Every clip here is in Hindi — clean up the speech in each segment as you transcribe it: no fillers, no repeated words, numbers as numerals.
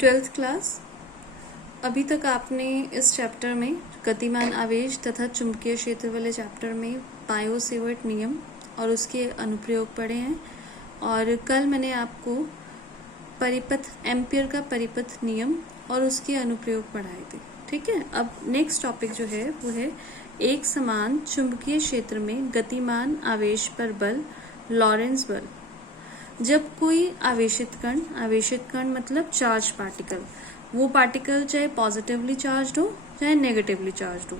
Twelfth class. अभी तक आपने इस चैप्टर में गतिमान आवेश तथा चुंबकीय क्षेत्र वाले चैप्टर में बायो सेवर्ट नियम और उसके अनुप्रयोग पढ़े हैं। और कल मैंने आपको परिपथ एम्पियर का परिपथ नियम और उसके अनुप्रयोग पढ़ाए थे। ठीक है, अब नेक्स्ट टॉपिक जो है वो है एक समान चुंबकीय क्षेत्र में गतिमान आवेश पर बल, लॉरेंस बल। जब कोई आवेशित कण मतलब चार्ज पार्टिकल, वो पार्टिकल चाहे पॉजिटिवली चार्ज्ड हो चाहे नेगेटिवली चार्ज्ड हो,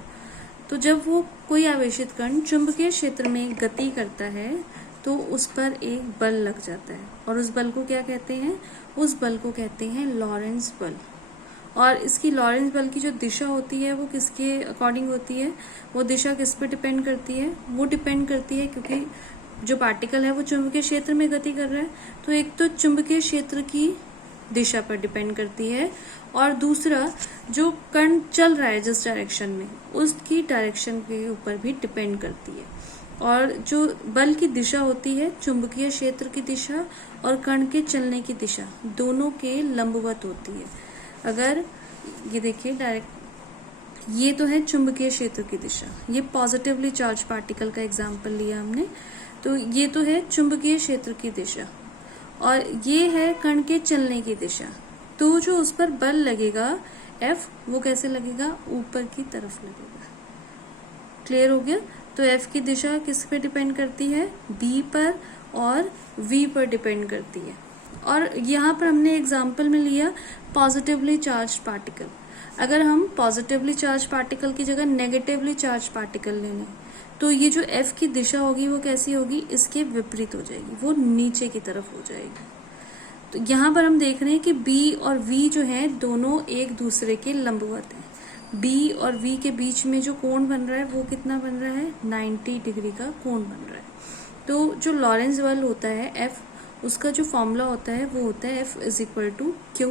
तो जब वो कोई आवेशित कण चुंबकीय क्षेत्र में गति करता है तो उस पर एक बल लग जाता है और उस बल को क्या कहते हैं? उस बल को कहते हैं लॉरेंस बल। और इसकी लॉरेंस बल की जो दिशा होती है वो किसके अकॉर्डिंग होती है? वो दिशा किस पे डिपेंड करती है? वो डिपेंड करती है क्योंकि जो पार्टिकल है वो चुंबकीय क्षेत्र में गति कर रहा है, तो एक तो चुंबकीय क्षेत्र की दिशा पर डिपेंड करती है और दूसरा जो कण चल रहा है जिस डायरेक्शन में उसकी डायरेक्शन के ऊपर भी डिपेंड करती है। और जो बल की दिशा होती है चुंबकीय क्षेत्र की दिशा और कण के चलने की दिशा दोनों के लंबवत होती है। अगर ये देखिए डायरेक्ट, ये तो है चुंबकीय क्षेत्र की दिशा, ये पॉजिटिवली चार्ज पार्टिकल का एग्जाम्पल लिया हमने, तो ये तो है चुंबकीय क्षेत्र की दिशा और ये है कण के चलने की दिशा। तो जो उस पर बल लगेगा F, वो कैसे लगेगा? ऊपर की तरफ लगेगा। क्लियर हो गया? तो F की दिशा किस पे डिपेंड करती है? B पर और V पर डिपेंड करती है। और यहाँ पर हमने एग्जाम्पल में लिया पॉजिटिवली चार्ज पार्टिकल। अगर हम पॉजिटिवली चार्ज पार्टिकल की जगह नेगेटिवली चार्ज पार्टिकल ले लें तो ये जो F की दिशा होगी वो कैसी होगी? इसके विपरीत हो जाएगी, वो नीचे की तरफ हो जाएगी। तो यहाँ पर हम देख रहे हैं कि B और V जो है दोनों एक दूसरे के लंबवत हैं। B और V के बीच में जो कोण बन रहा है वो कितना बन रहा है? 90 डिग्री का कोण बन रहा है। तो जो लॉरेंस बल होता है F, उसका जो फॉर्मूला होता है वो होता है F is equal to Q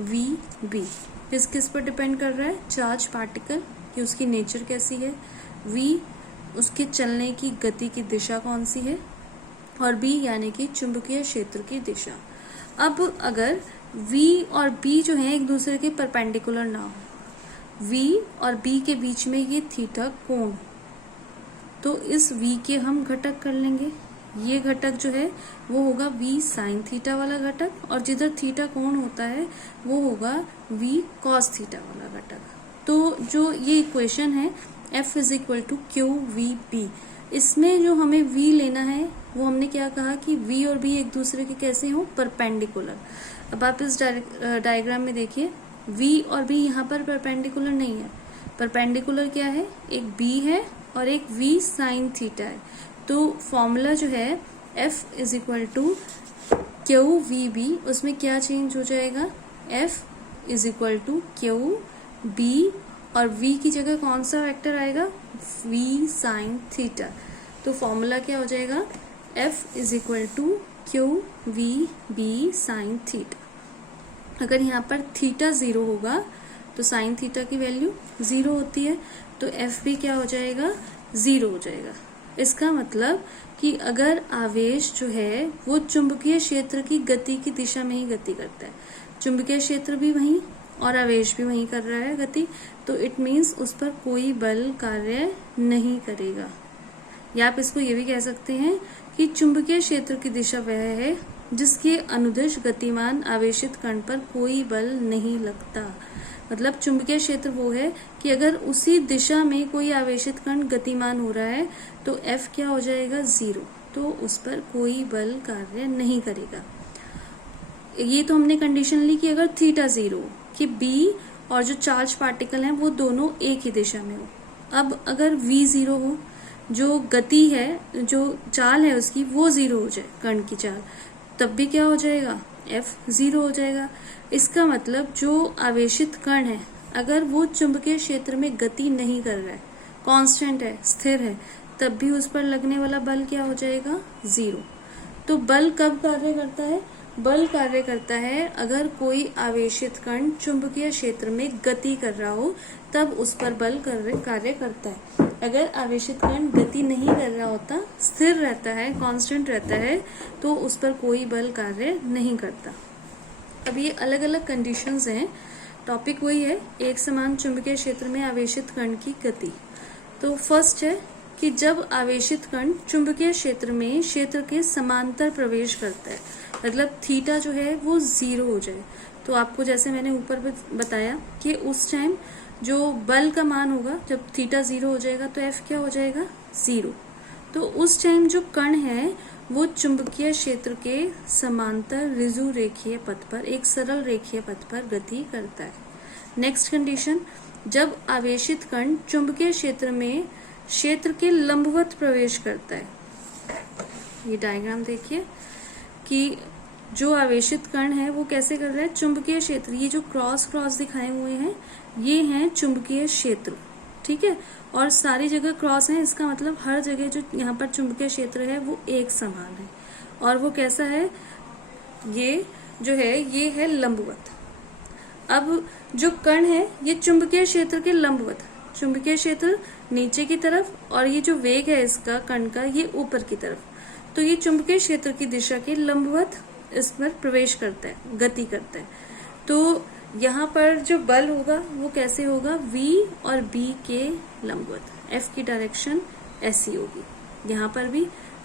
V B. किस किस पर डिपेंड कर रहा है? चार्ज पार्टिकल कि उसकी नेचर कैसी है, V उसके चलने की गति की दिशा कौन सी है, और B यानी कि चुंबकीय क्षेत्र की दिशा। अब अगर V और B जो है एक दूसरे के परपेंडिकुलर ना हो, V और B के बीच में ये थीटा कोण, तो इस V के हम घटक कर लेंगे। ये घटक जो है वो होगा V साइन थीटा वाला घटक, और जिधर थीटा कोण होता है वो होगा V कॉस थीटा वाला घटक। तो जो ये इक्वेशन है F is equal to Q V B, इसमें जो हमें V लेना है वो हमने क्या कहा कि V और B एक दूसरे के कैसे हो? परपेंडिकुलर। अब आप इस डायग्राम में देखिए, V और B यहाँ पर परपेंडिकुलर नहीं है। परपेंडिकुलर क्या है? एक B है और एक V साइन थीटा है। तो फॉर्मूला जो है F is equal to Q V B, उसमें क्या चेंज हो जाएगा? F is equal to Q B और V की जगह कौन सा वेक्टर आएगा? V sine theta. तो फॉर्मूला क्या हो जाएगा? F is equal to Q V B sine theta. अगर यहाँ पर थीटा 0 होगा तो साइन थीटा की वैल्यू 0 होती है, तो F भी क्या हो जाएगा? 0 हो जाएगा। इसका मतलब कि अगर आवेश जो है वो चुंबकीय क्षेत्र की गति की दिशा में ही गति करता है, चुंबकीय क्षेत्र भी वहीं और आवेश भी वहीं कर रहा है गति, तो इट मीन्स उस पर कोई बल कार्य नहीं करेगा। या आप इसको ये भी कह सकते हैं कि चुंबकीय क्षेत्र की दिशा वह है जिसके अनुदिश गतिमान आवेशित कण पर कोई बल नहीं लगता। मतलब चुंबकीय क्षेत्र वो है कि अगर उसी दिशा में कोई आवेशित कण गतिमान हो रहा है तो F क्या हो जाएगा? 0, तो उस पर कोई बल कार्य नहीं करेगा। ये तो हमने कंडीशन ली कि अगर थीटा 0 कि B और जो चार्ज पार्टिकल हैं वो दोनों एक ही दिशा में हो। अब अगर V 0 हो, जो गति है, जो चाल है उसकी वो 0 हो जाए, कण की चाल, तब भी क्या हो जाएगा? F 0 हो जाएगा। इसका मतलब जो आवेशित कण है अगर वो चुंबकीय क्षेत्र में गति नहीं कर रहा है, कांस्टेंट है, स्थिर है, तब भी उस पर लगने वाला बल क्या हो जाएगा? 0। तो बल कब कार्य करता है? बल कार्य करता है अगर कोई आवेशित कण चुंबकीय क्षेत्र में गति कर रहा हो, तब उस पर बल कार्य करता है। अगर आवेशित कण गति नहीं कर रहा होता, स्थिर रहता है, कांस्टेंट रहता है, तो उस पर कोई बल कार्य नहीं करता। अब ये अलग अलग कंडीशंस हैं, टॉपिक वही है, एक समान चुंबकीय क्षेत्र में आवेशित कण की गति। तो फर्स्ट है कि जब आवेशित कण चुंबकीय क्षेत्र में क्षेत्र के समांतर प्रवेश करता है, मतलब थीटा जो है वो 0 हो जाए, तो आपको जैसे मैंने ऊपर बताया कि उस टाइम जो बल का मान होगा, जब थीटा 0 हो जाएगा तो एफ क्या हो जाएगा, 0। तो उस टाइम जो कण है वो चुंबकीय क्षेत्र के समांतर ऋजु रेखीय पथ पर, एक सरल रेखीय पथ पर गति करता है। नेक्स्ट कंडीशन, जब आवेशित कण चुंबकीय क्षेत्र में क्षेत्र के लंबवत प्रवेश करता है। ये डायग्राम देखिए कि जो आवेशित कण है वो कैसे कर रहा है, चुंबकीय क्षेत्र, ये जो क्रॉस क्रॉस दिखाए हुए हैं ये हैं चुंबकीय क्षेत्र, ठीक है, और सारी जगह क्रॉस है, इसका मतलब हर जगह जो यहाँ पर चुंबकीय क्षेत्र है वो एक समान है, और वो कैसा है, ये जो है ये है लंबवत। अब जो कण है ये चुंबकीय क्षेत्र के लंबवत, चुंबकीय क्षेत्र नीचे की तरफ और ये जो वेग है इसका कण का ये ऊपर की तरफ, तो ये चुंबकीय क्षेत्र की दिशा के लंबवत इस पर प्रवेश करता है, गति करता है। तो यहाँ पर जो बल होगा वो कैसे होगा, V और B के लंबवत, F की डायरेक्शन ऐसी होगी। यहाँ पर भी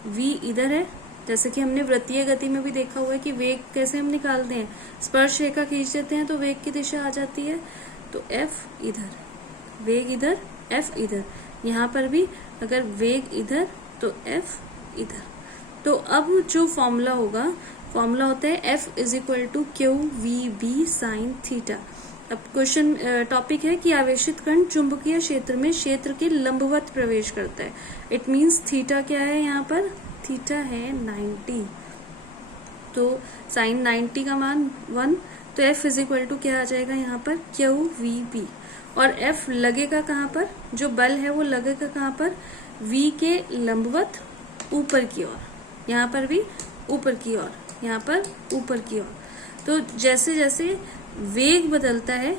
V इधर है, जैसे कि हमने वृत्तीय गति में भी देखा हुआ है कि वेग कैसे हम निकालते हैं, स्पर्श रेखा खींच देते हैं तो वेग की दिशा आ जाती है, तो F इधर, वेग इधर, F इधर। यहाँ पर भी अगर वेग इधर तो F इधर। तो अब जो फॉर्मूला होगा, फॉर्मूला होता है F is equal to Q V B sine theta. अब क्वेश्चन टॉपिक है कि आवेशित कण चुंबकीय क्षेत्र में क्षेत्र के लंबवत प्रवेश करता है। इट मीन्स थीटा क्या है, यहाँ पर थीटा है 90, तो साइन 90 का मान 1, तो F इज इक्वल टू क्या आ जाएगा यहाँ पर, क्यू वी बी। और F लगेगा कहाँ पर, जो बल है वो लगेगा कहाँ पर, V के लंबवत ऊपर की ओर, यहाँ पर भी ऊपर की ओर, यहाँ पर ऊपर की ओर। तो जैसे जैसे वेग बदलता है,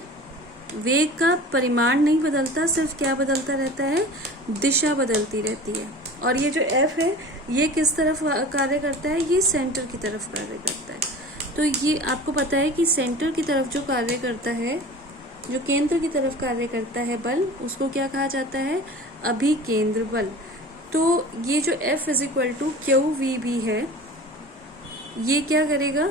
वेग का परिमाण नहीं बदलता, सिर्फ क्या बदलता रहता है, दिशा बदलती रहती है। और ये जो F है ये किस तरफ कार्य करता है, ये सेंटर की तरफ कार्य करता है। तो ये आपको पता है कि सेंटर की तरफ जो कार्य करता है, जो केंद्र की तरफ कार्य करता है बल, उसको क्या कहा जाता है, अभिकेंद्र बल। तो ये जो F is equal to Q V B है, ये क्या करेगा,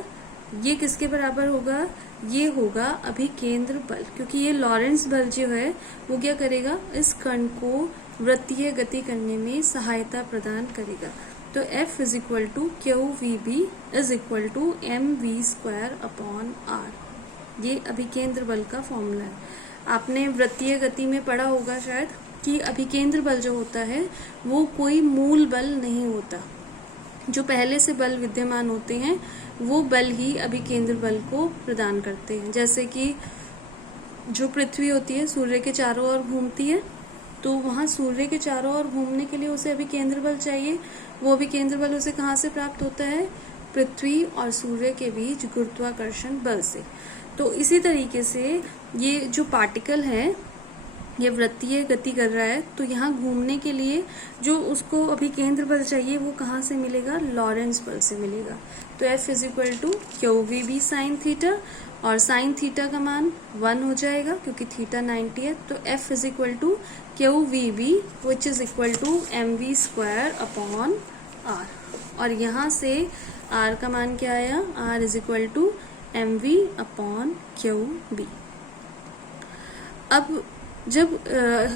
ये किसके बराबर होगा, ये होगा अभिकेंद्र बल, क्योंकि ये लॉरेंस बल जो है वो क्या करेगा, इस कण को वृत्तीय गति करने में सहायता प्रदान करेगा। तो F is equal to Q V B is equal to mv² upon r। ये अभिकेंद्र बल का फॉर्मूला है। आपने वृत्तीय गति में पढ़ा होगा शायद कि अभिकेंद्र बल जो होता है वो कोई मूल बल नहीं होता, जो पहले से बल विद्यमान होते हैं वो बल ही अभिकेंद्र बल को प्रदान करते हैं। जैसे कि जो पृथ्वी होती है सूर्य के चारों ओर घूमती है, तो वहाँ सूर्य के चारों ओर घूमने के लिए उसे अभिकेंद्र बल चाहिए। वो अभिकेंद्र बल उसे कहाँ से प्राप्त होता है, पृथ्वी और सूर्य के बीच गुरुत्वाकर्षण बल से। तो इसी तरीके से ये जो पार्टिकल है ये वृत्तीय गति कर रहा है, तो यहाँ घूमने के लिए जो उसको अभिकेंद्र बल चाहिए वो कहाँ से मिलेगा, लॉरेंस बल से मिलेगा। तो F is equal to Q V B sine theta, और साइन थीटा का मान 1 हो जाएगा क्योंकि थीटा 90 है। तो F is equal to Q V B which is equal to mv² upon r, और यहाँ से r का मान क्या आया, r is equal to mv upon Q B. अब जब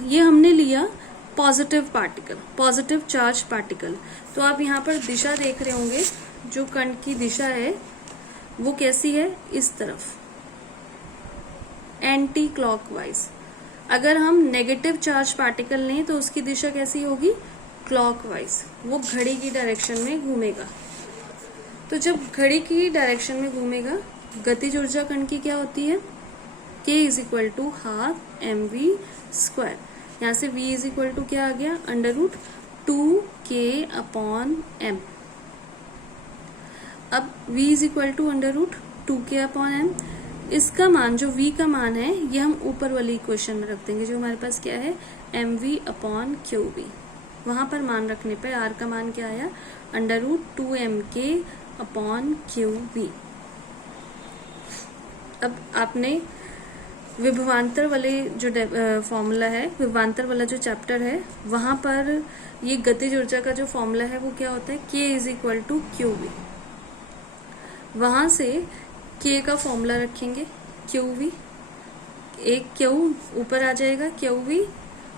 ये हमने लिया positive particle, positive charge particle, तो आप यहाँ पर दिशा देख रहे होंगे, जो कण की दिशा है वो कैसी है, इस तरफ, एंटी क्लॉकवाइज। अगर हम नेगेटिव चार्ज पार्टिकल लें तो उसकी दिशा कैसी होगी, क्लॉकवाइज, वो घड़ी की डायरेक्शन में घूमेगा। तो जब घड़ी की डायरेक्शन में घूमेगा, गतिज ऊर्जा कण की क्या होती है, k is equal to half mv²। यहाँ से v इज इक्वल टू क्या आ गया, √2k अपॉन m। अब v is equal to √2k upon m, इसका मान जो v का मान है ये हम ऊपर वाली इक्वेशन में रख देंगे, जो हमारे पास क्या है, mv अपॉन qb। वहां पर मान रखने पे r का मान क्या आया, √2mk अपॉन qb। अब आपने विभवांतर वाले जो फॉर्मूला है, विभवांतर वाला जो चैप्टर है, वहां पर ये गतिज ऊर्जा का जो फॉर्मूला है वो क्या होता है, K is equal to Q V. वहां से K का फॉर्मूला रखेंगे क्यू वी, एक क्यू ऊपर आ जाएगा क्यू वी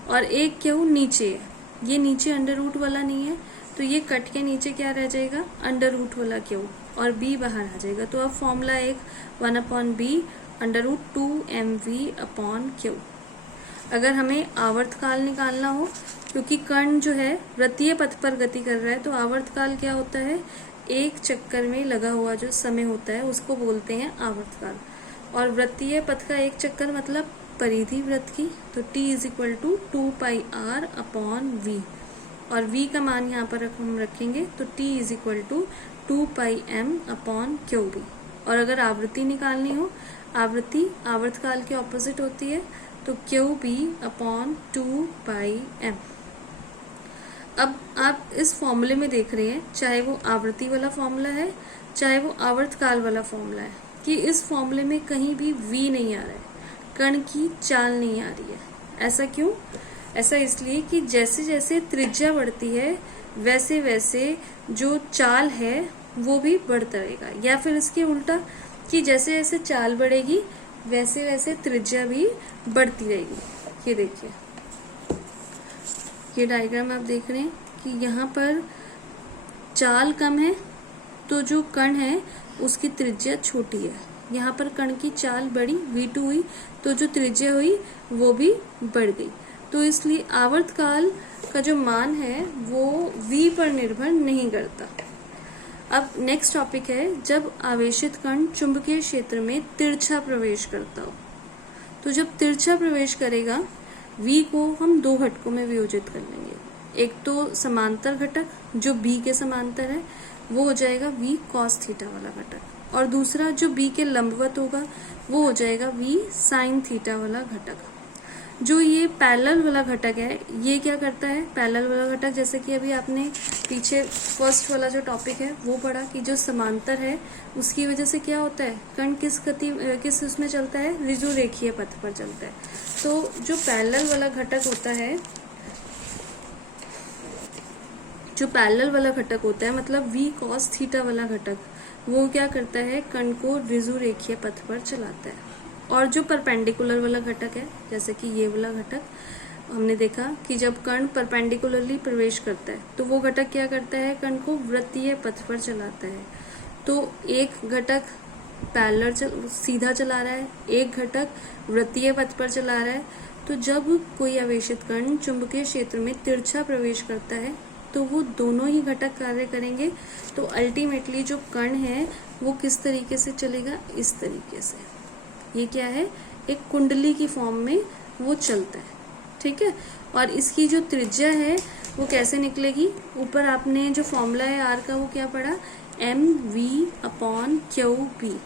और एक क्यू नीचे है, ये नीचे अंडर रूट वाला नहीं है तो ये कट के नीचे क्या रह जाएगा, अंडर रूट वाला क्यू और b बाहर आ जाएगा। तो अब फॉर्मूला एक 1/b under root 2mv upon Q. अगर हमें आवर्तकाल निकालना हो, क्योंकि कण जो है वृत्तीय पथ पर गति कर रहा है, तो आवर्तकाल क्या होता है, एक चक्कर में लगा हुआ जो समय होता है उसको बोलते हैं आवर्तकाल। और वृत्तीय पथ का एक चक्कर मतलब परिधि वृत्त की, तो t is equal to 2πr upon v और v का मान यहाँ पर हम रखेंगे तो t is equal to 2πm upon Q B. और अगर आवृत्ति निकालनी हो, आवृत्ति आवर्तकाल के ऑपोजिट होती है, तो क्यू बी अपॉन 2πm। अब आप इस फॉर्मूले में देख रहे हैं, चाहे वो आवृत्ति वाला फॉर्मूला है चाहे वो आवर्तकाल वाला फॉर्मूला है, कि इस फॉर्मूले में कहीं भी v नहीं आ रहा है, कण की चाल नहीं आ रही है। ऐसा क्यों? ऐसा इसलिए कि जैसे जैसे त्रिज्या बढ़ती है वैसे वैसे जो चाल है वो भी बढ़ता रहेगा, या फिर इसके उल्टा कि जैसे जैसे चाल बढ़ेगी वैसे वैसे त्रिज्या भी बढ़ती रहेगी। ये देखिए, ये डायग्राम आप देख रहे हैं कि यहाँ पर चाल कम है तो जो कण है उसकी त्रिज्या छोटी है, यहाँ पर कण की चाल बढ़ी v2 हुई तो जो त्रिज्या हुई वो भी बढ़ गई। तो इसलिए आवर्तकाल का जो मान है वो v पर निर्भर नहीं करता। अब नेक्स्ट टॉपिक है, जब आवेशित कण चुंबकीय क्षेत्र में तिरछा प्रवेश करता हो। तो जब तिरछा प्रवेश करेगा, v को हम दो घटकों में वियोजित कर लेंगे। एक तो समांतर घटक जो b के समांतर है वो हो जाएगा v cos थीटा वाला घटक, और दूसरा जो b के लंबवत होगा वो हो जाएगा v sin थीटा वाला घटक। जो ये पैरेलल वाला घटक है ये क्या करता है, पैरेलल वाला घटक जैसे कि अभी आपने पीछे फर्स्ट वाला जो टॉपिक है वो पढ़ा कि जो समांतर है उसकी वजह से क्या होता है, कण किस उसमें चलता है, ऋजु रेखीय पथ पर चलता है। तो जो पैरेलल वाला घटक होता है, जो पैरेलल वाला घटक होता है मतलब v cos थीटा वाला घटक, वो क्या करता है, कण को ऋजु रेखीय पथ पर चलाता है। और जो परपेंडिकुलर वाला घटक है, जैसे कि ये वाला घटक, हमने देखा कि जब कण परपेंडिकुलरली प्रवेश करता है तो वो घटक क्या करता है, कण को वृत्तीय पथ पर चलाता है। तो एक घटक पैरेलल सीधा चला रहा है, एक घटक वृत्तीय पथ पर चला रहा है। तो जब कोई आवेशित कण चुंबकीय क्षेत्र में तिरछा प्रवेश करता है तो वो दोनों ही घटक कार्य करेंगे। तो अल्टीमेटली जो कण है वो किस तरीके से चलेगा, इस तरीके से। ये क्या है, एक कुंडली की फॉर्म में वो चलता है, ठीक है। और इसकी जो त्रिज्या है वो कैसे निकलेगी, ऊपर आपने जो फॉर्मूला है आर का वो क्या पढ़ा, mv अपॉन क्यू बी।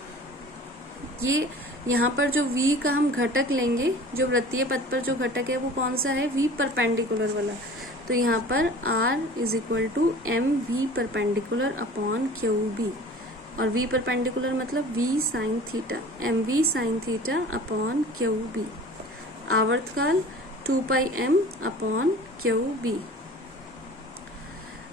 ये यहाँ पर जो v का हम घटक लेंगे, जो वृत्तीय पथ पर जो घटक है वो कौन सा है, v परपेंडिकुलर वाला। तो यहाँ पर r is equal to mv perpendicular upon Q B, और v परपेंडिकुलर मतलब v sine theta, mv sine theta upon Q B. आवर्तकाल 2πm अपॉन क्यू बी।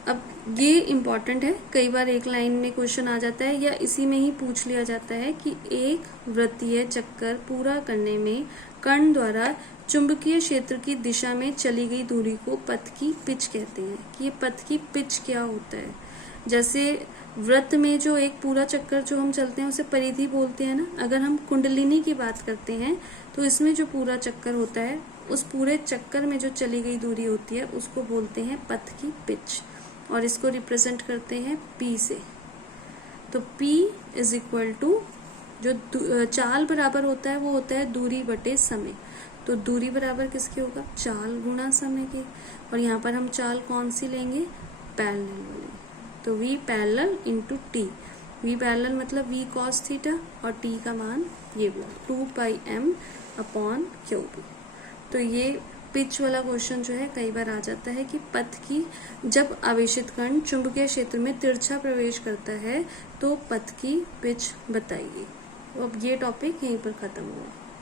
अब ये इम्पॉर्टेंट है, कई बार एक लाइन में क्वेश्चन आ जाता है या इसी में ही पूछ लिया जाता है कि एक वृत्तीय चक्कर पूरा करने में कण द्वारा चुंबकीय क्षेत्र की दिशा में चली गई दूरी को पथ की पिच कहते हैं, कि ये पथ की पिच क्या होता है। जैसे वृत्त में जो एक पूरा चक्कर जो हम चलते हैं उसे परिधि बोलते हैं ना। अगर हम कुंडलिनी की बात करते हैं तो इसमें जो पूरा चक्कर होता है उस पूरे चक्कर में जो चली गई दूरी होती है उसको बोलते हैं पथ की पिच, और इसको रिप्रेजेंट करते हैं p से। तो p इज इक्वल टू जो चाल बराबर होता है वो होता है दूरी बटे समय। तो दूरी बराबर किसके होगा, चाल गुणा समय के। और यहाँ पर हम चाल कौन सी लेंगे, पैरेलल वाली। तो v parallel into T, v parallel मतलब v cos थीटा और t का मान ये बोला 2πm अपॉन क्यू बी। तो ये पिच वाला क्वेश्चन जो है कई बार आ जाता है कि पथ की, जब आवेशित कण चुंबकीय क्षेत्र में तिरछा प्रवेश करता है तो पथ की पिच बताइए। तो अब ये टॉपिक यहीं पर ख़त्म हुआ।